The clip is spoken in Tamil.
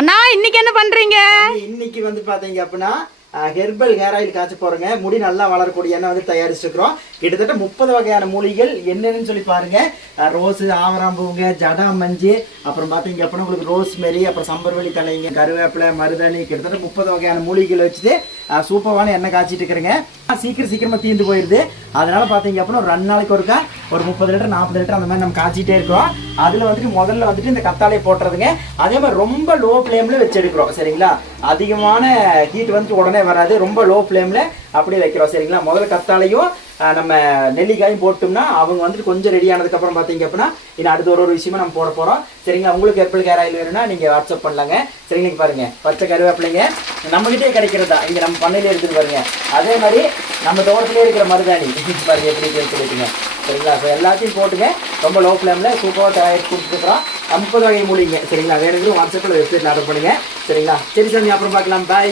அண்ணா இன்னைக்கு என்ன பண்றீங்க? இன்னைக்கு வந்து பாத்தீங்க அப்படின்னா ஹெர்பல் ஹேர் ஆயில் காய்ச்ச போறோங்க. முடி நல்லா வளரக்கூடிய எண்ணெய் வந்து தயாரிச்சிருக்கிறோம். கிட்டத்தட்ட 30 வகையான மூலிகள் என்னன்னு சொல்லி பாருங்க. ரோஸ், ஆவராம்பூங்க, ஜடா மஞ்சி, அப்புறம் பாத்தீங்க அப்படின்னா உங்களுக்கு ரோஸ்மெரி, அப்புறம் சம்பர்வெளி தலைங்க, கருவேப்பிலை, மருதாணி, கிட்டத்தட்ட 30 வகையான மூலிகைகள் வச்சுட்டு சூப்பரான எண்ணெய் காய்ச்சிட்டு இருக்கிறேங்க. சீக்கிரமா தீர்ந்து போயிருது. அதனால பாத்தீங்க அப்படின்னா ஒரு 2 நாளைக்கு ஒருக்கா ஒரு 30 லிட்டர் 40 லிட்டர் அந்த மாதிரி நம்ம காய்ச்சிட்டே இருக்கிறோம். அதுல வந்துட்டு முதல்ல வந்துட்டு இந்த கத்தாழையை போட்டுறதுங்க. அதே மாதிரி ரொம்ப லோ ஃப்ளேம்ல வச்சு எடுக்கிறோம். சரிங்களா? அதிகமான ஹீட் வந்துட்டு உடனே வராது. ரொம்ப லோ ஃப்ளேம்ல அப்படியே வைக்கிறோம். சரிங்களா? முதல்ல கத்தாழையும் நம்ம நெல்லிக்காயும் போட்டோம்னா அவங்க வந்துட்டு கொஞ்சம் ரெடி ஆனதுக்கு அப்புறம் பாத்தீங்க அப்படின்னா இன்னும் அடுத்த ஒரு விஷயமா நம்ம போட போறோம். சரிங்களா? உங்களுக்கு ஹெர்பல் ஹேர் ஆயில் வேணும்னா நீங்க வாட்ஸ்அப் பண்ணலாங்க. சரிங்களா? பாருங்க பச்சை கருவேப்பிலைங்க நம்ம கிட்டே கிடைக்கிறதா, இங்க நம்ம பண்ணையில இருக்குது பாருங்க. அதே மாதிரி நம்ம தோட்டத்திலே இருக்கிற மருதாணி பாருங்க எப்படி சொல்லிட்டுங்க. சரிங்களா? ஸோ எல்லாத்தையும் போட்டுங்க. ரொம்ப லோ ஃப்ளேமில் சூப்பராக தயாரித்து கொடுத்துருக்குறோம். 50 வகை மூலிங்க. சரிங்களா? வேணுங்கிற வாட்ஸ்அப்பில் வெப்சைட்டில் ஆர்டர் பண்ணுங்க. சரிங்களா? சரி சாமி, அப்புறம் பார்க்கலாம். பாய்.